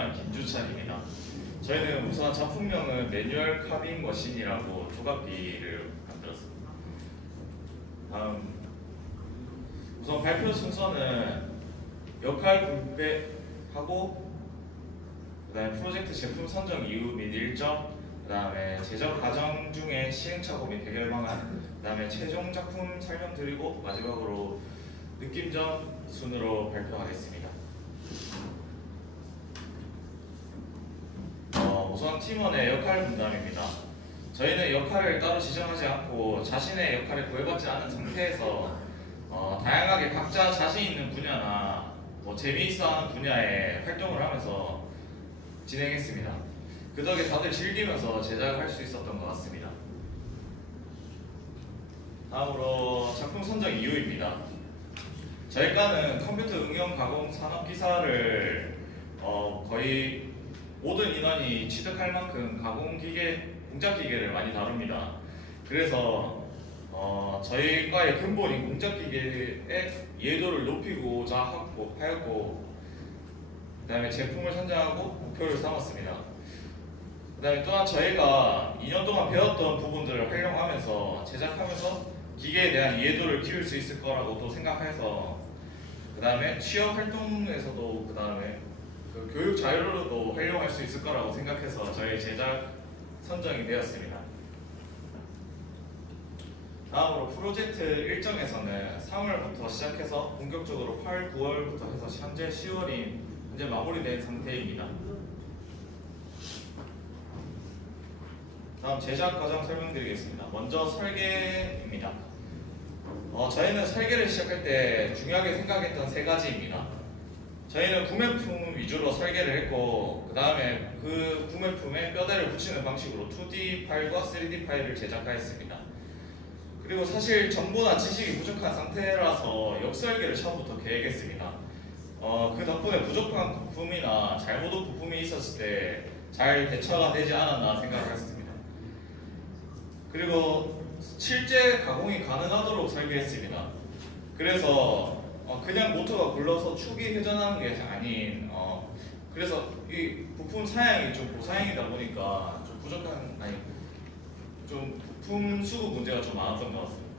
팀장 김주찬입니다. 저희는 우선 작품명은 매뉴얼 카빙 머신이라고 조각기를 만들었습니다. 다음 우선 발표 순서는 역할 분배하고 그다음에 프로젝트 제품 선정 이유 및 일정, 그다음에 제작 과정 중에 시행착오 및 해결 방안, 그다음에 최종 작품 설명드리고 마지막으로 느낌전 순으로 발표하겠습니다. 우선 팀원의 역할 분담입니다. 저희는 역할을 따로 지정하지 않고 자신의 역할을 구애받지 않은 상태에서 다양하게 각자 자신 있는 분야나 재미있어하는 분야에 활동을 하면서 진행했습니다. 그 덕에 다들 즐기면서 제작을 할 수 있었던 것 같습니다. 다음으로 작품 선정 이유입니다. 저희과는 컴퓨터 응용 가공 산업 기사를 거의 모든 인원이 취득할 만큼 가공기계, 공작기계를 많이 다룹니다. 그래서 저희과의 근본인 공작기계의 이해도를 높이고자 하였고 그 다음에 제품을 선정하고 목표를 삼았습니다. 그 다음에 또한 저희가 2년 동안 배웠던 부분들을 활용하면서 제작하면서 기계에 대한 이해도를 키울 수 있을 거라고 또 생각해서 그 다음에 취업 활동에서도 그 다음에 교육 자료로도 활용할 수 있을 거라고 생각해서 저희 제작 선정이 되었습니다. 다음으로 프로젝트 일정에서는 3월부터 시작해서 본격적으로 8, 9월부터 해서 현재 10월인 현재 마무리된 상태입니다. 다음 제작 과정 설명드리겠습니다. 먼저 설계입니다. 저희는 설계를 시작할 때 중요하게 생각했던 세 가지입니다. 저희는 구매품 위주로 설계를 했고 그 다음에 그 구매품에 뼈대를 붙이는 방식으로 2D 파일과 3D 파일을 제작하였습니다. 그리고 사실 정보나 지식이 부족한 상태라서 역설계를 처음부터 계획했습니다. 그 덕분에 부족한 부품이나 잘못 온 부품이 있었을 때 잘 대처가 되지 않았나 생각했습니다. 그리고 실제 가공이 가능하도록 설계했습니다. 그래서 그냥 모터가 굴러서 축이 회전하는 게 아닌 그래서 이 부품 사양이 좀 고사양이다 보니까 좀 부족한 좀 부품 수급 문제가 좀 많았던 것 같습니다.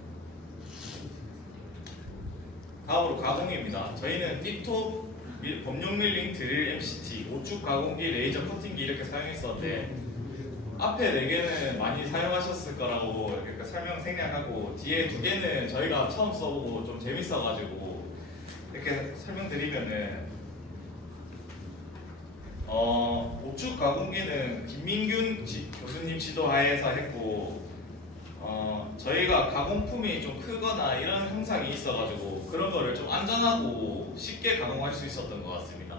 다음으로 가공입니다. 저희는 틱톱, 범용 밀링, 드릴, MCT, 오축 가공기, 레이저 커팅기 이렇게 사용했었는데 앞에 4개는 많이 사용하셨을 거라고 이렇게 설명 생략하고 뒤에 2개는 저희가 처음 써보고 좀 재밌어가지고 이렇게 설명드리면은 오축 가공기는 김민균 교수님 지도하에서 했고 저희가 가공품이 좀 크거나 이런 현상이 있어가지고 그런 거를 좀 안전하고 쉽게 가공할 수 있었던 것 같습니다.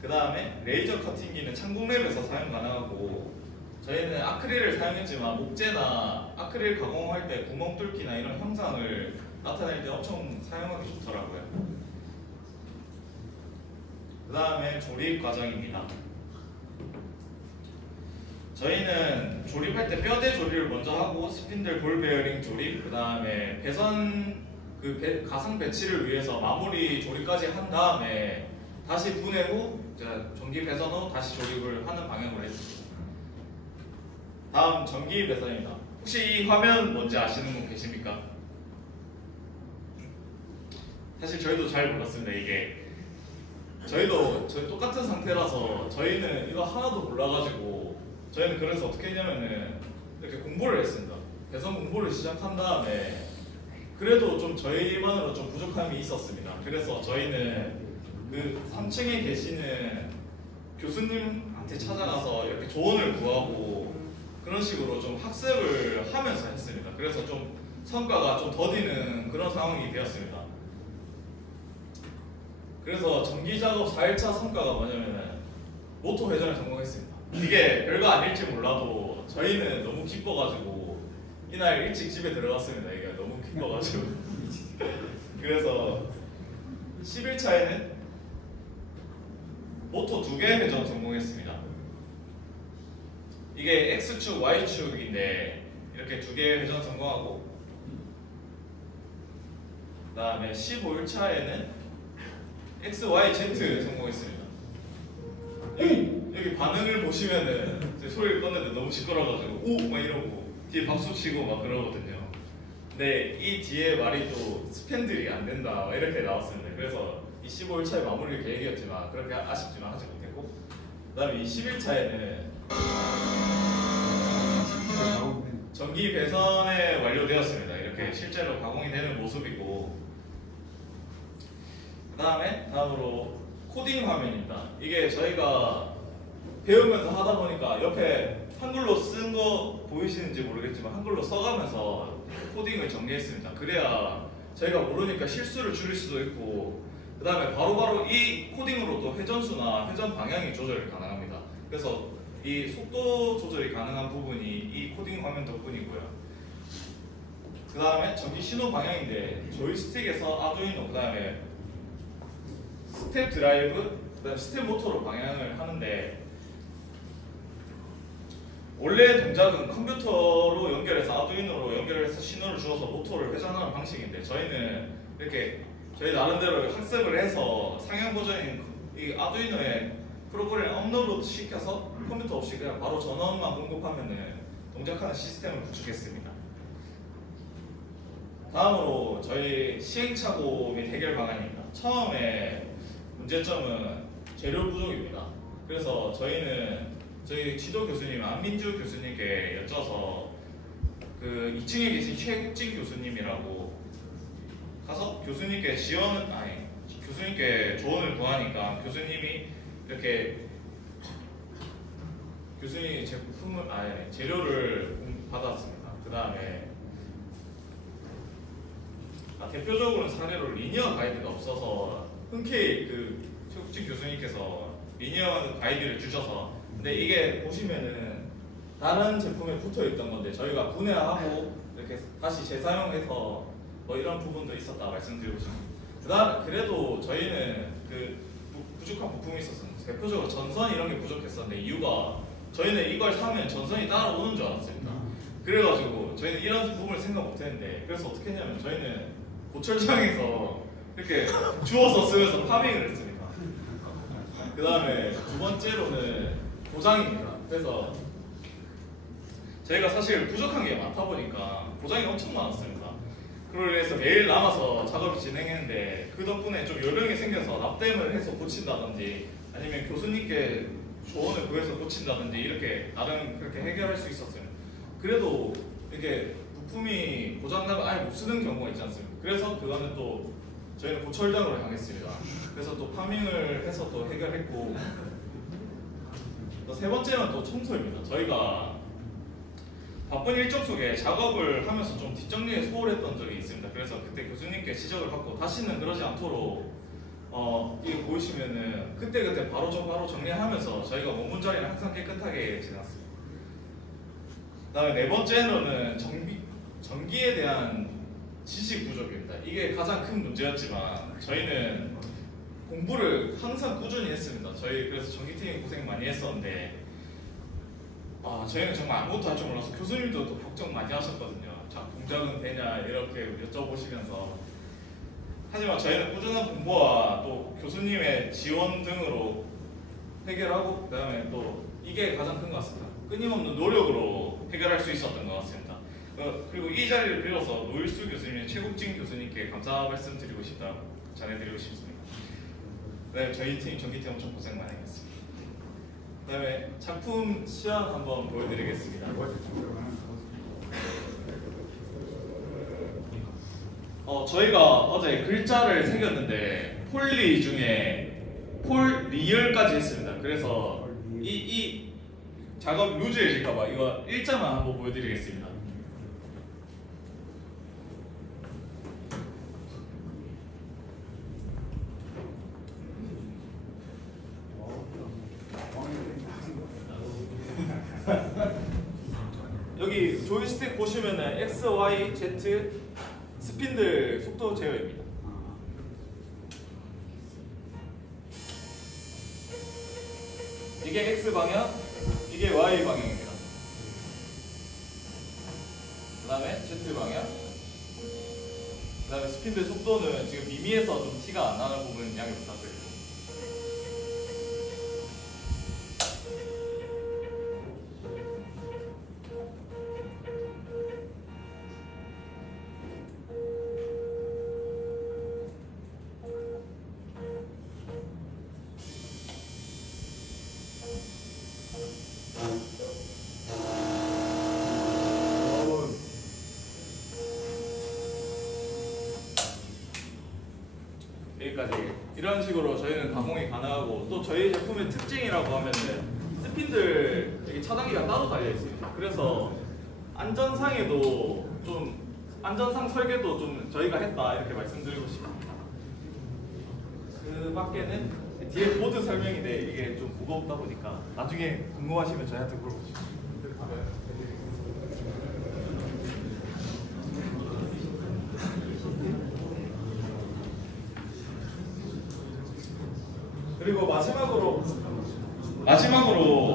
그 다음에 레이저 커팅기는 창공랩에서 사용 가능하고 저희는 아크릴을 사용했지만 목재나 아크릴 가공할 때 구멍 뚫기나 이런 형상을 나타낼 때 엄청 사용하기 좋더라고요. 그 다음에 조립 과정입니다. 저희는 조립할 때 뼈대 조립을 먼저 하고 스핀들 볼 베어링 조립, 그 다음에 배선 가상 배치를 위해서 마무리 조립까지 한 다음에 다시 분해 후 전기 배선 후 다시 조립을 하는 방향으로 했습니다. 다음 전기 배선입니다. 혹시 이 화면 뭔지 아시는 분 계십니까? 사실 저희도 잘 몰랐습니다. 이게 저희 똑같은 상태라서 저희는 이거 하나도 몰라가지고 저희는 그래서 어떻게 했냐면은 이렇게 공부를 했습니다. 배선 공부를 시작한 다음에 그래도 좀 저희만으로 좀 부족함이 있었습니다. 그래서 저희는 그 3층에 계시는 교수님한테 찾아가서 이렇게 조언을 구하고 그런 식으로 좀 학습을 하면서 했습니다. 그래서 좀 성과가 좀 더디는 그런 상황이 되었습니다. 그래서 전기 작업 4일차 성과가 뭐냐면 모터 회전을 성공했습니다. 이게 별거 아닐지 몰라도 저희는 너무 기뻐가지고 이날 일찍 집에 들어갔습니다. 이게 너무 기뻐가지고 그래서 11차에는 모터 2개 회전 성공했습니다. 이게 X축, Y축인데 이렇게 2개 회전 성공하고 그 다음에 15일차에는 X, Y, Z 성공했습니다. 여기 반응을 보시면은 소리를 껐는데 너무 시끄러워가지고 오! 막 이러고 뒤에 박수 치고 막 그러거든요. 근데 이 뒤에 말이 또 스팬들이 안 된다 이렇게 나왔습니다. 그래서 이 15일차에 마무리 계획이었지만 그렇게 아쉽지만 하지 못했고, 그 다음에 이 10일차에는 전기 배선에 완료되었습니다. 이렇게 실제로 가공이 되는 모습이고, 그 다음으로 코딩 화면입니다. 이게 저희가 배우면서 하다 보니까 옆에 한글로 쓴 거 보이시는지 모르겠지만 한글로 써가면서 코딩을 정리했습니다. 그래야 저희가 모르니까 실수를 줄일 수도 있고, 그 다음에 바로바로 이 코딩으로 또 회전수나 회전 방향이 조절이 가능합니다. 그래서 이 속도 조절이 가능한 부분이 이 코딩 화면 덕분이고요. 그 다음에 전기 신호 방향인데 조이스틱에서 아두이노, 그 다음에 스텝 드라이브, 그 다음에 스텝 모터로 방향을 하는데, 원래 동작은 컴퓨터로 연결해서 아두이노로 연결해서 신호를 주어서 모터를 회전하는 방식인데, 저희는 이렇게 저희 나름대로 학습을 해서 상용 버전인 이 아두이노에 프로그램 업로드 시켜서 컴퓨터 없이 그냥 바로 전원만 공급하면은 동작하는 시스템을 구축했습니다. 다음으로 저희 시행착오 및 해결 방안입니다. 처음에 문제점은 재료 부족입니다. 그래서 저희는 저희 지도 교수님 안민주 교수님께 여쭤서 그 2층에 계신 최국진 교수님이라고 가서 교수님께 교수님께 조언을 구하니까 교수님이 이렇게 교수님이 재료를 받았습니다. 그 다음에 대표적으로는 사례로 리니어 가이드가 없어서 흔쾌히 그 최국진 교수님께서 리니어 가이드를 주셔서, 근데 이게 보시면은 다른 제품에 붙어 있던 건데 저희가 분해하고 이렇게 다시 재사용해서 뭐 이런 부분도 있었다 말씀드리고 싶습니다. 그래도 저희는 그 부족한 부품이 있었습니다. 대표적으로 전선 이런 게 부족했었는데, 이유가 저희는 이걸 사면 전선이 따라오는 줄 알았습니다. 그래가지고 저희는 이런 부분을 생각 못했는데, 그래서 어떻게 했냐면 저희는 고철장에서 이렇게 주워서 쓰면서 파밍을 했습니다. 그 다음에 두 번째로는 고장입니다. 그래서 저희가 사실 부족한 게 많다 보니까 고장이 엄청 많았습니다. 그래서 매일 남아서 작업을 진행했는데, 그 덕분에 좀 요령이 생겨서 납땜을 해서 고친다든지 아니면 교수님께 조언을 구해서 고친다든지 이렇게 나름 그렇게 해결할 수 있었어요. 그래도 이렇게 부품이 고장나면 아예 못 쓰는 경우가 있지 않습니까? 그래서 그거는 또 저희는 고철장으로 향했습니다. 그래서 또 파밍을 해서 또 해결했고, 또 세 번째는 또 청소입니다. 저희가 바쁜 일정 속에 작업을 하면서 좀 뒷정리에 소홀했던 적이 있습니다. 그래서 그때 교수님께 지적을 받고 다시는 그러지 않도록 이거 보이시면은 그때그때 바로 정리하면서 저희가 원문 자리는 항상 깨끗하게 지났습니다. 그다음에 네 번째로는 전기에 대한 지식 부족입니다. 이게 가장 큰 문제였지만 저희는 공부를 항상 꾸준히 했습니다. 저희 그래서 전기팀이 고생 많이 했었는데, 저희는 정말 아무것도 할 줄 몰라서 교수님도 또 걱정 많이 하셨거든요. 자, 동작은 되냐 이렇게 여쭤보시면서. 하지만 저희는 꾸준한 공부와 또 교수님의 지원 등으로 해결하고, 그 다음에 또 이게 가장 큰 것 같습니다. 끊임없는 노력으로 해결할 수 있었던 것 같습니다. 그리고 이 자리를 빌어서 노일수 교수님, 최국진 교수님께 감사 말씀드리고 싶다고 전해드리고 싶습니다. 네, 저희 팀, 전기팀 엄청 고생 많이 했습니다. 그 다음에 작품 시연 한번 보여드리겠습니다. 저희가 어제 글자를 새겼는데 폴리 중에 폴리얼까지 했습니다. 그래서 이 작업 루즈해질까봐 이거 일자만 한번 보여드리겠습니다. 여기 조이스틱 보시면은 X, Y, Z 스핀들 속도 제어입니다. 이게 X 방향, 이게 Y 방향입니다. 그 다음에 Z 방향, 그 다음에 스핀들 속도는 지금 미미해서 좀 티가 안 나는 부분 양해 부탁드리고, 여기까지 이런 식으로 저희는 가공이 가능하고, 또 저희 제품의 특징이라고 하면은 스핀들 여기 차단기가 따로 달려 있습니다. 그래서 안전상에도 좀 안전상 설계도 좀 저희가 했다 이렇게 말씀드리고 싶습니다. 그 밖에는 뒤에 보드 설명인데 이게 좀 무겁다 보니까 나중에 궁금하시면 저희한테 물어보시죠. 그리고 마지막으로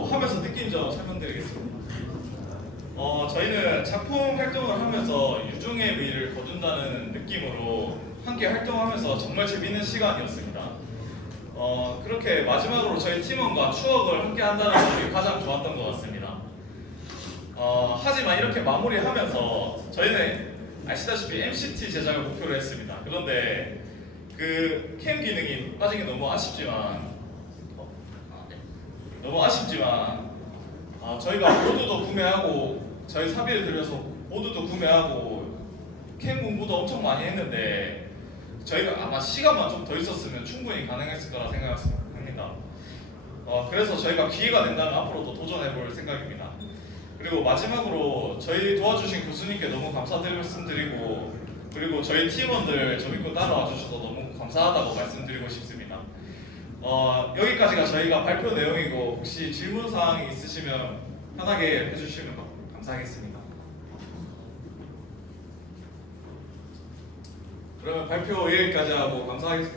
하면서 느낀 점 설명드리겠습니다. 저희는 작품 활동을 하면서 유종의 미를 거둔다는 느낌으로 함께 활동하면서 정말 재밌는 시간이었습니다. 그렇게 마지막으로 저희 팀원과 추억을 함께 한다는 점이 가장 좋았던 것 같습니다. 하지만 이렇게 마무리하면서 저희는 아시다시피 MCT 제작을 목표로 했습니다. 그런데 그 캠 기능이 빠진 게 너무 아쉽지만 저희가 보드도 구매하고 저희 사비를 들여서 보드도 구매하고 캠 공부도 엄청 많이 했는데 저희가 아마 시간만 좀 더 있었으면 충분히 가능했을 거라 생각합니다. 그래서 저희가 기회가 된다면 앞으로도 도전해 볼 생각입니다. 그리고 마지막으로 저희 도와주신 교수님께 너무 감사드리고 말씀드리고, 그리고 저희 팀원들 저 믿고 따라와 주셔서 너무 감사하다고 말씀드리고 싶습니다. 여기까지가 저희가 발표 내용이고, 혹시 질문사항이 있으시면 편하게 해주시면 감사하겠습니다. 그러면 발표 여기까지 하고 감사합니다.